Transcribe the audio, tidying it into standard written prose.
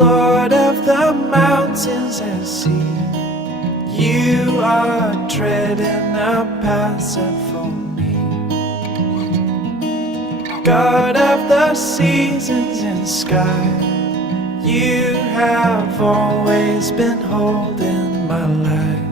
Lord of the mountains and sea, you are treading a path set for me. God of the seasons and sky, you have always been holding my life.